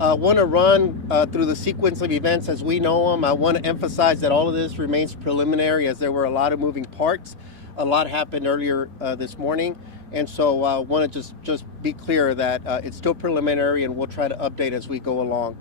Want to run through the sequence of events as we know them. I want to emphasize that all of this remains preliminary, as there were a lot of moving parts. A lot happened earlier this morning, and so I want to just be clear that it's still preliminary, and we'll try to update as we go along.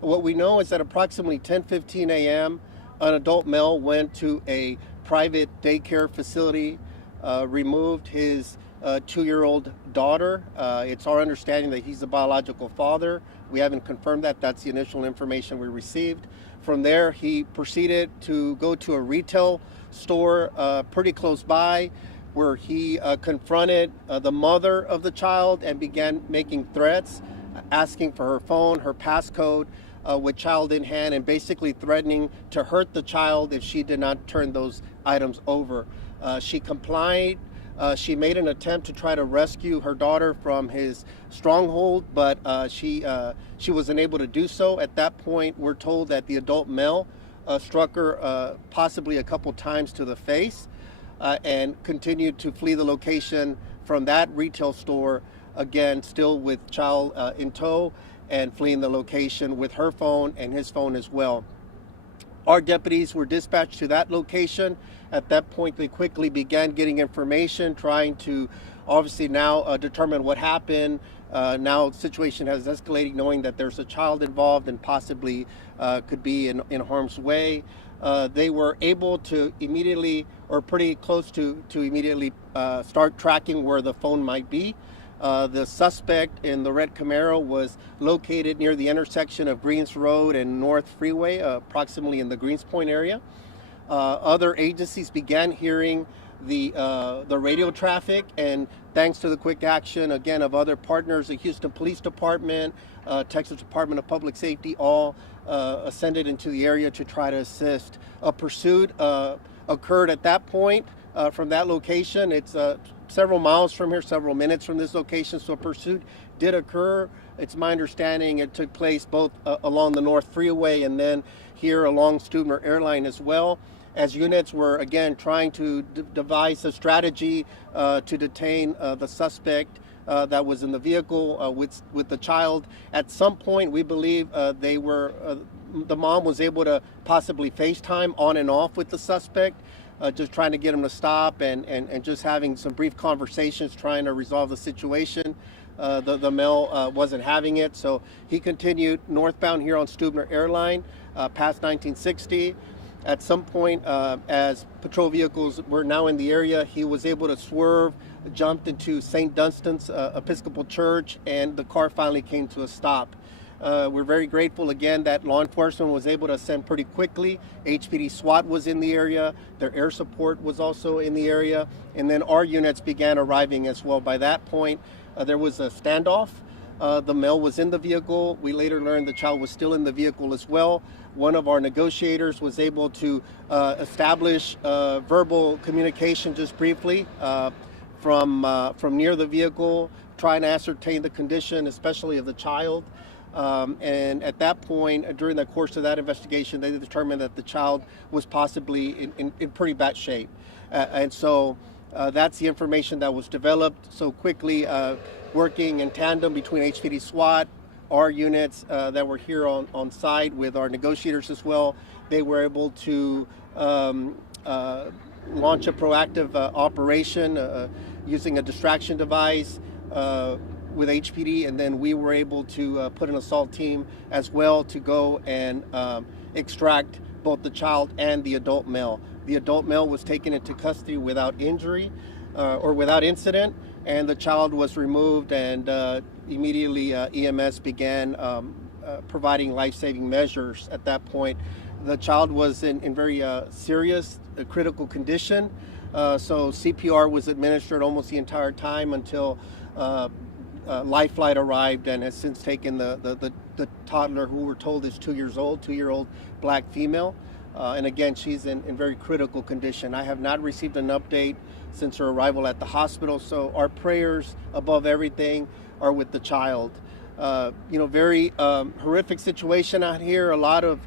What we know is that approximately 10:15 a.m., an adult male went to a private daycare facility, removed his 2-year-old daughter. It's our understanding that he's the biological father. We haven't confirmed that. That's the initial information we received. From there, he proceeded to go to a retail store pretty close by, where he confronted the mother of the child and began making threats, asking for her phone, her passcode, with child in hand, and basically threatening to hurt the child if she did not turn those items over. She complied. She made an attempt to try to rescue her daughter from his stronghold, but she wasn't able to do so. At that point, we're told that the adult male struck her possibly a couple times to the face, and continued to flee the location from that retail store, again, still with child in tow, and fleeing the location with her phone and his phone as well. Our deputies were dispatched to that location. At that point, they quickly began getting information, trying to obviously now determine what happened. Now the situation has escalated, knowing that there's a child involved and possibly could be in harm's way. They were able to immediately, or pretty close to immediately, start tracking where the phone might be. The suspect in the red Camaro was located near the intersection of Greens Road and North Freeway, approximately in the Greens Point area. Other agencies began hearing the radio traffic, and thanks to the quick action, again, of other partners, the Houston Police Department, Texas Department of Public Safety, all ascended into the area to try to assist. A pursuit occurred at that point from that location. It's several miles from here, several minutes from this location, so a pursuit did occur. It's my understanding it took place both along the North Freeway and then here along Stuebner Airline as well, as units were again trying to devise a strategy to detain the suspect that was in the vehicle with the child. At some point, we believe the mom was able to possibly FaceTime on and off with the suspect, just trying to get him to stop and just having some brief conversations trying to resolve the situation. The male wasn't having it, so he continued northbound here on Stuebner Airline past 1960. At some point, as patrol vehicles were now in the area, he was able to swerve, jumped into St. Dunstan's Episcopal Church, and the car finally came to a stop. We're very grateful again that law enforcement was able to ascend pretty quickly. HPD SWAT was in the area, their air support was also in the area, and then our units began arriving as well. By that point, there was a standoff. The male was in the vehicle. We later learned the child was still in the vehicle as well. One of our negotiators was able to establish verbal communication just briefly from near the vehicle, trying to ascertain the condition, especially of the child. And at that point, during the course of that investigation, they determined that the child was possibly in pretty bad shape. And so that's the information that was developed so quickly, working in tandem between HPD SWAT, our units that were here on site with our negotiators as well. They were able to launch a proactive operation using a distraction device with HPD, and then we were able to put an assault team as well to go and extract both the child and the adult male. The adult male was taken into custody without injury or without incident, and the child was removed, and immediately EMS began providing life-saving measures. At that point, the child was in very serious critical condition, so CPR was administered almost the entire time until Life Flight arrived and has since taken the toddler, who we're told is 2 years old, 2-year-old black female. And again, she's in very critical condition. I have not received an update since her arrival at the hospital, so our prayers above everything are with the child. Very horrific situation out here. A lot of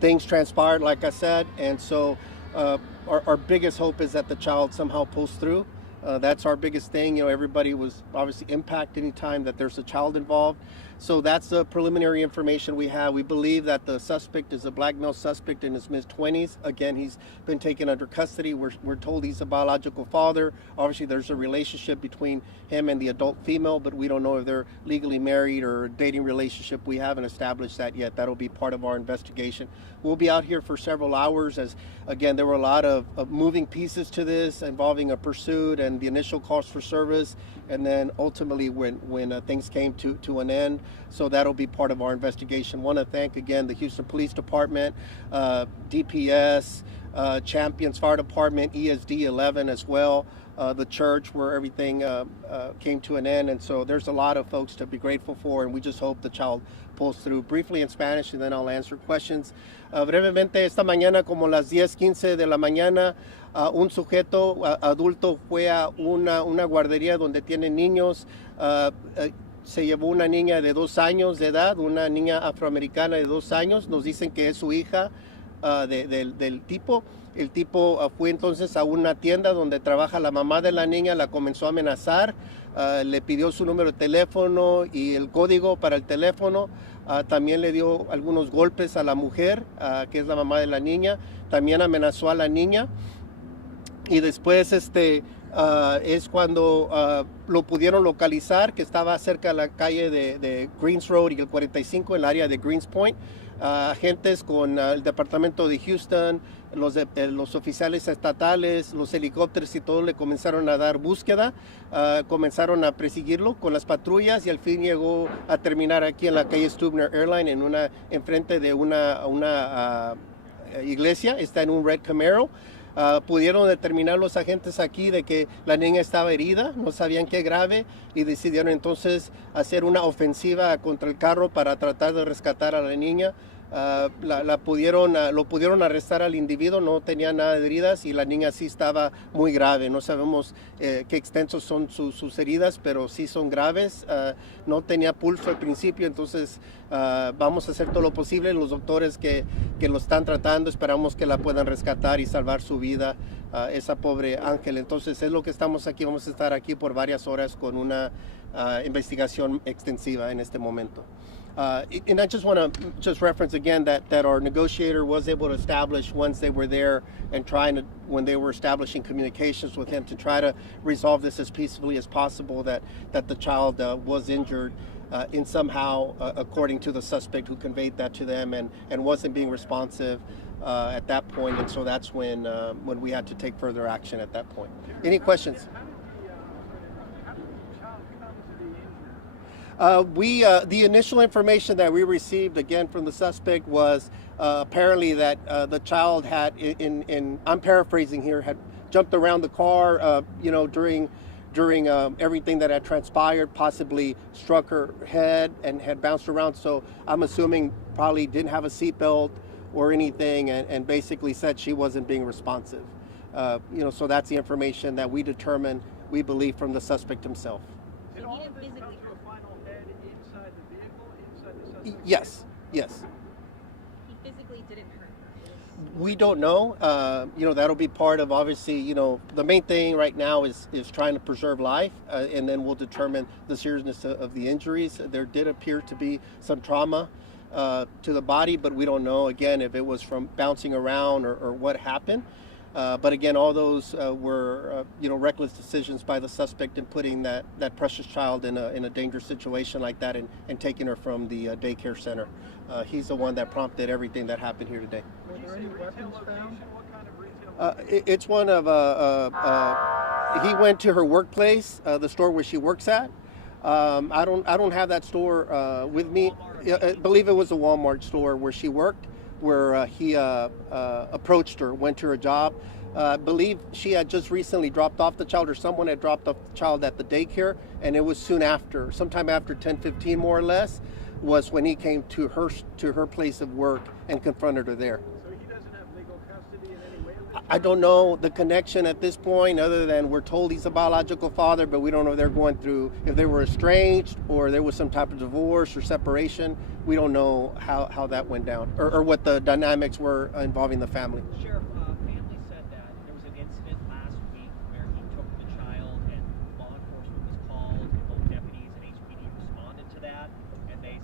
things transpired, like I said, and so our biggest hope is that the child somehow pulls through. That's our biggest thing. Everybody was obviously impacted anytime that there's a child involved. So that's the preliminary information we have. We believe that the suspect is a black male suspect in his mid-20s. Again, he's been taken under custody. We're told he's a biological father. Obviously, there's a relationship between him and the adult female, but we don't know if they're legally married or a dating relationship. We haven't established that yet. That'll be part of our investigation. We'll be out here for several hours as, again, there were a lot of moving pieces to this involving a pursuit and the initial calls for service, and then ultimately when things came to an end. So that'll be part of our investigation. Want to thank again the Houston Police Department, DPS, Champions Fire Department, ESD 11 as well, the church where everything came to an end. And so there's a lot of folks to be grateful for, and we just hope the child pulls through. Briefly in Spanish, and then I'll answer questions. Brevemente, esta mañana, como las 10:15 de la mañana, un sujeto adulto fue a una guardería donde tienen niños. Se llevó una niña de 2 años de edad, una niña afroamericana de 2 años. Nos dicen que es su hija del tipo. El tipo fue entonces a una tienda donde trabaja la mamá de la niña, la comenzó a amenazar, le pidió su número de teléfono y el código para el teléfono. También le dio algunos golpes a la mujer, que es la mamá de la niña. También amenazó a la niña. Y después es cuando lo pudieron localizar, que estaba cerca de la calle de Greens Road y el 45 en el área de Greens Point. Agentes con el departamento de Houston, los oficiales estatales, los helicópteros y todo le comenzaron a dar búsqueda, comenzaron a perseguirlo con las patrullas y al fin llegó a terminar aquí en la calle Stubner Airline, enfrente de una iglesia. Está en un Red Camaro. Pudieron determinar los agentes aquí de que la niña estaba herida, no sabían qué grave, y decidieron entonces hacer una ofensiva contra el carro para tratar de rescatar a la niña. Lo pudieron arrestar al individuo, no tenía nada de heridas y la niña sí estaba muy grave. No sabemos qué extensos son sus heridas, pero sí son graves. No tenía pulso al principio, entonces vamos a hacer todo lo posible. Los doctores que lo están tratando, esperamos que la puedan rescatar y salvar su vida, esa pobre Ángel. Entonces es lo que estamos aquí, vamos a estar aquí por varias horas con una investigación extensiva en este momento. And I just want to reference again that our negotiator was able to establish once they were there and when they were establishing communications with him to try to resolve this as peacefully as possible, that the child was injured in somehow, according to the suspect who conveyed that to them and wasn't being responsive at that point. And so that's when we had to take further action at that point. Any questions? The initial information that we received again from the suspect was apparently that the child had, I'm paraphrasing here, had jumped around the car, during everything that had transpired, possibly struck her head and had bounced around. So I'm assuming probably didn't have a seatbelt or anything, and basically said she wasn't being responsive. So that's the information that we determined, we believe, from the suspect himself. Yes. He physically didn't hurt her. We don't know. That'll be part of, obviously, the main thing right now is trying to preserve life, and then we'll determine the seriousness of the injuries. There did appear to be some trauma to the body, but we don't know, again, if it was from bouncing around or what happened. But again, all those were, reckless decisions by the suspect in putting that precious child in a dangerous situation like that and taking her from the daycare center. He's the one that prompted everything that happened here today. Were there any weapons found? It's one of, he went to her workplace, the store where she works at. I don't have that store with me. I believe it was a Walmart store where she worked, where he approached her, went to her job. I believe she had just recently dropped off the child, or someone had dropped off the child at the daycare, and it was soon after, sometime after 10:15 more or less, was when he came to her place of work and confronted her there. So he doesn't have legal custody in any way? I don't know the connection at this point, other than we're told he's a biological father, but we don't know if they're going through, if they were estranged or there was some type of divorce or separation. We don't know how that went down, or what the dynamics were involving the family. Sheriff, family said that there was an incident last week where he took the child and law enforcement was called, and both deputies and HPD responded to that, and they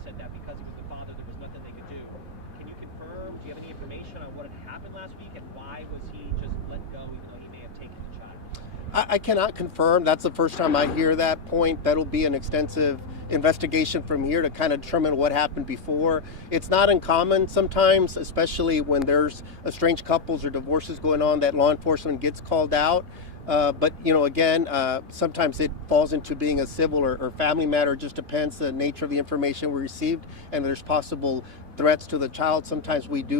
I cannot confirm. That's the first time I hear that point. That'll be an extensive investigation from here to kind of determine what happened before. It's not uncommon sometimes, especially when there's estranged couples or divorces going on, that law enforcement gets called out. But again, sometimes it falls into being a civil or family matter. It just depends the nature of the information we received, and there's possible threats to the child. Sometimes we do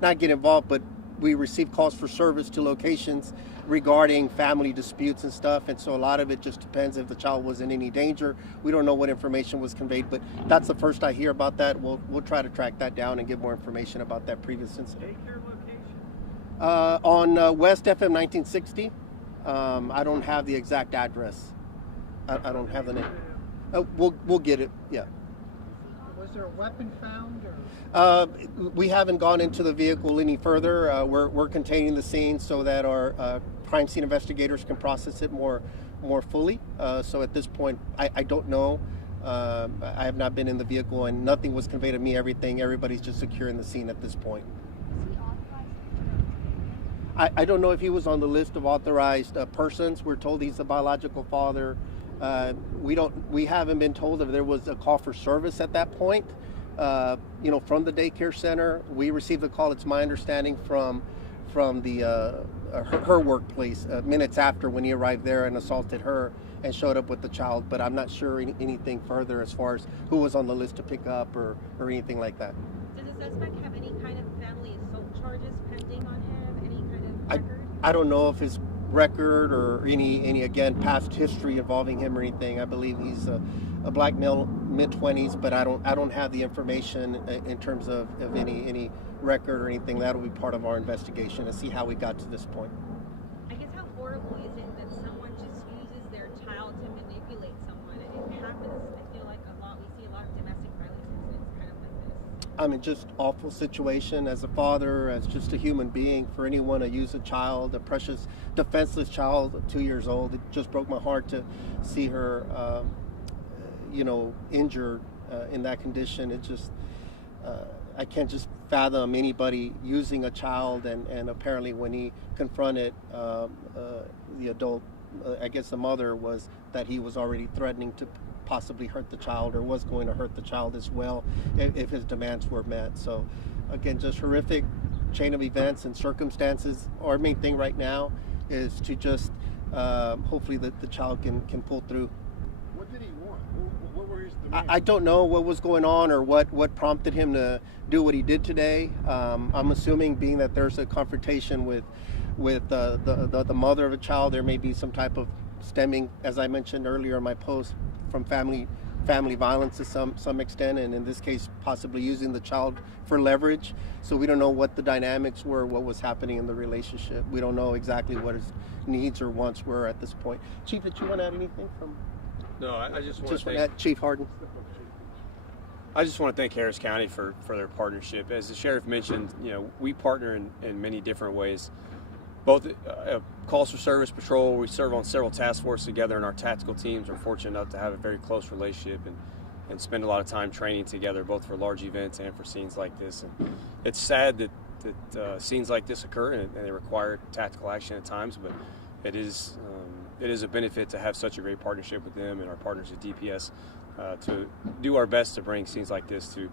not get involved, but we receive calls for service to locations regarding family disputes and stuff. And so a lot of it just depends if the child was in any danger. We don't know what information was conveyed, but that's the first I hear about that. We'll try to track that down and get more information about that previous incident. Daycare location? On West FM 1960. I don't have the exact address. I don't have the name. We'll get it. Yeah. Was there a weapon found? We haven't gone into the vehicle any further. We're containing the scene so that our crime scene investigators can process it more fully. So at this point, I don't know. I have not been in the vehicle, and nothing was conveyed to me. Everybody's just securing the scene at this point. I don't know if he was on the list of authorized persons. We're told he's the biological father. We haven't been told if there was a call for service at that point. From the daycare center, we received a call. It's my understanding from the her workplace minutes after, when he arrived there and assaulted her and showed up with the child. But I'm not sure anything further as far as who was on the list to pick up or anything like that. Does the suspect have any kind of family assault charges pending on him? Any kind of record? I don't know if his record or any again past history involving him or anything. I believe he's a black male, mid-20s, but I don't have the information in terms of any record or anything. That'll be part of our investigation to see how we got to this point. I guess how horrible is it that someone just uses their child to manipulate someone? It happens, I feel like, a lot. We see a lot of domestic violence incidents kind of like this. I mean, just awful situation as a father, as just a human being, for anyone to use a child, a precious, defenseless child of 2 years old. It just broke my heart to see her, injured in that condition. It just, I can't just fathom anybody using a child, and apparently when he confronted the adult, I guess the mother, was that he was already threatening to possibly hurt the child, or was going to hurt the child as well if his demands were met. So again, just horrific chain of events and circumstances. Our main thing right now is to just hopefully the child can pull through. What did he want? What were his demands? I don't know what was going on or what prompted him to do what he did today. I'm assuming, being that there's a confrontation with the mother of a child, there may be some type of stemming, as I mentioned earlier in my post, from family violence to some extent, and in this case possibly using the child for leverage. So we don't know what the dynamics were, what was happening in the relationship. We don't know exactly what his needs or wants were at this point. Chief, did you want to add anything from? No, I just want to Just thank Chief Harden. I just want to thank Harris County for their partnership. As the sheriff mentioned, we partner in many different ways. Both calls for service patrol, we serve on several task forces together, and our tactical teams are fortunate enough to have a very close relationship and spend a lot of time training together, both for large events and for scenes like this. And it's sad that scenes like this occur and they require tactical action at times, but it is a benefit to have such a great partnership with them and our partners at DPS to do our best to bring scenes like this to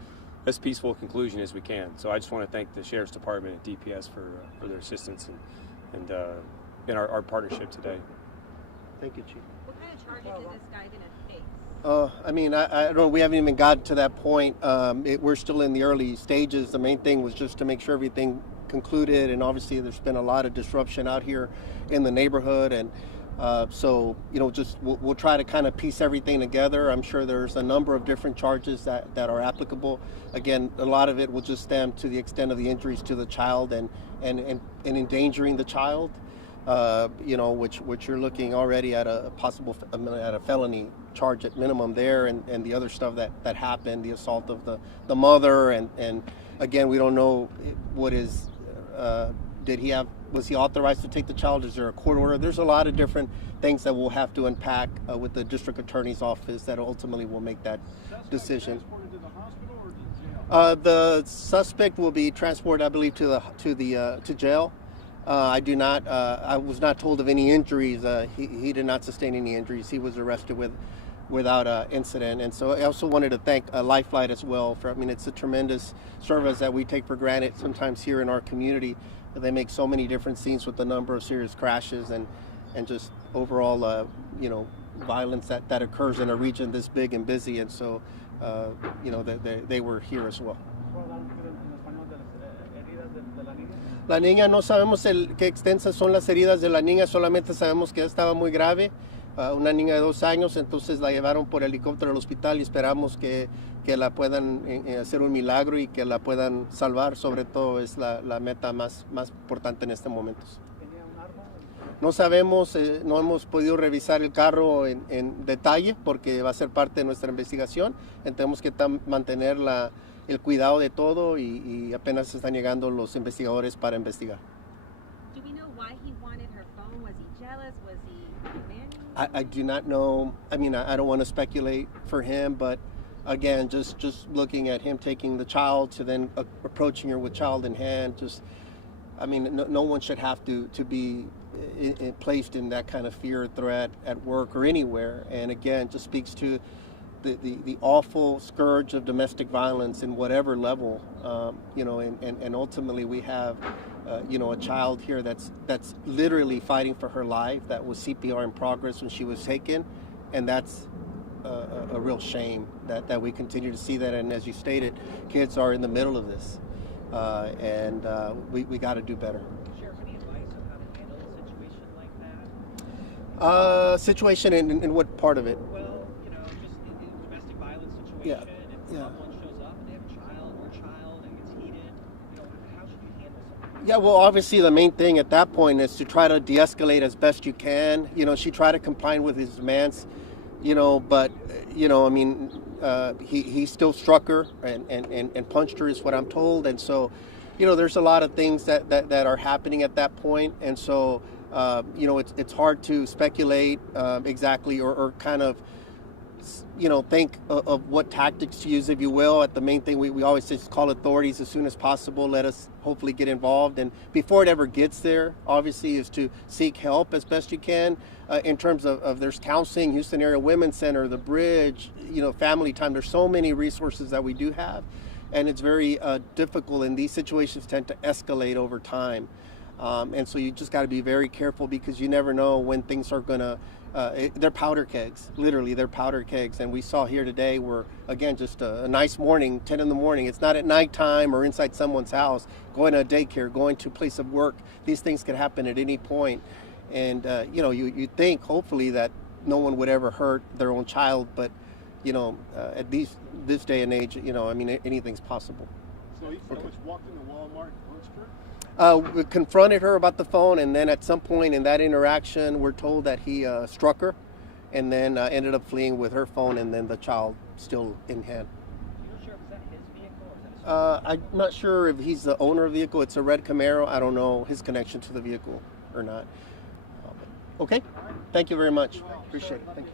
as peaceful a conclusion as we can. So I just want to thank the Sheriff's Department at DPS for their assistance and in our partnership today. Thank you, Chief. What kind of charges is this guy going to face? I mean, I don't know. We haven't even gotten to that point. We're still in the early stages. The main thing was just to make sure everything concluded, and obviously there's been a lot of disruption out here in the neighborhood, and so just we'll try to kind of piece everything together. I'm sure there's a number of different charges that are applicable. Again, a lot of it will just stem to the extent of the injuries to the child and endangering the child. Which you're looking already at a felony charge at minimum there, and the other stuff that happened, the assault of the mother, and again, we don't know what is, was he authorized to take the child? Is there a court order? There's a lot of different things that we'll have to unpack with the district attorney's office that ultimately will make that decision. Transported to the hospital or to jail? The suspect will be transported, I believe, to jail. I do not. I was not told of any injuries. He did not sustain any injuries. He was arrested without incident. And so I also wanted to thank Lifelight as well. For, I mean, it's a tremendous service that we take for granted sometimes here in our community. They make so many different scenes with the number of serious crashes and just overall, violence that occurs in a region this big and busy. And so, they were here as well. La niña no sabemos qué extensas son las heridas de la niña, solamente sabemos que estaba muy grave, una niña de 2 años, entonces la llevaron por helicóptero al hospital y esperamos que la puedan hacer un milagro y que la puedan salvar, sobre todo es la meta más importante en este momento. ¿Tenía un arma? No sabemos, no hemos podido revisar el carro en detalle porque va a ser parte de nuestra investigación, tenemos que mantener el cuidado de todo y apenas están llegando los investigadores para investigar. Do we know why he wanted her phone? Was he jealous? Was he demanding? I do not know. I mean, I don't want to speculate for him, but again, just looking at him taking the child to then approaching her with child in hand, no one should have to be placed in that kind of fear or threat at work or anywhere. And again, just speaks to the awful scourge of domestic violence in whatever level, and ultimately we have, a child here that's literally fighting for her life, that was CPR in progress when she was taken, and that's a real shame that we continue to see that. And as you stated, kids are in the middle of this, and we got to do better. Sheriff, any advice on how to handle a situation like that? Situation in what part of it? Well, just in domestic violence situation, Yeah, if yeah. someone shows up and they have a child and it gets heated, how should you handle something? Yeah, well, obviously the main thing at that point is to try to de-escalate as best you can. She tried to comply with his demands, but, he still struck her and punched her is what I'm told. And so, there's a lot of things that are happening at that point. And so, it's hard to speculate exactly or kind of, think of what tactics to use, if you will. At the main thing, we always just call authorities as soon as possible. Let us hopefully get involved. And before it ever gets there, obviously, is to seek help as best you can in terms of there's counseling, Houston Area Women's Center, the Bridge, Family Time. There's so many resources that we do have. And it's very difficult, and these situations tend to escalate over time. And so you just got to be very careful because you never know when things are going to, they're powder kegs, literally, they're powder kegs. And we saw here today where, again, just a nice morning, 10 in the morning, it's not at nighttime or inside someone's house, going to a daycare, going to a place of work. These things could happen at any point. And, you think, hopefully, that no one would ever hurt their own child. But, at this day and age, anything's possible. So he just walked into Walmart and punched her? We confronted her about the phone, and then at some point in that interaction, we're told that he struck her, and then ended up fleeing with her phone, and then the child still in hand. You know, Sheriff, is that his vehicle or is that his I'm not sure if he's the owner of the vehicle. It's a red Camaro. I don't know his connection to the vehicle or not. Okay. Thank you very much. Appreciate it. Thank you.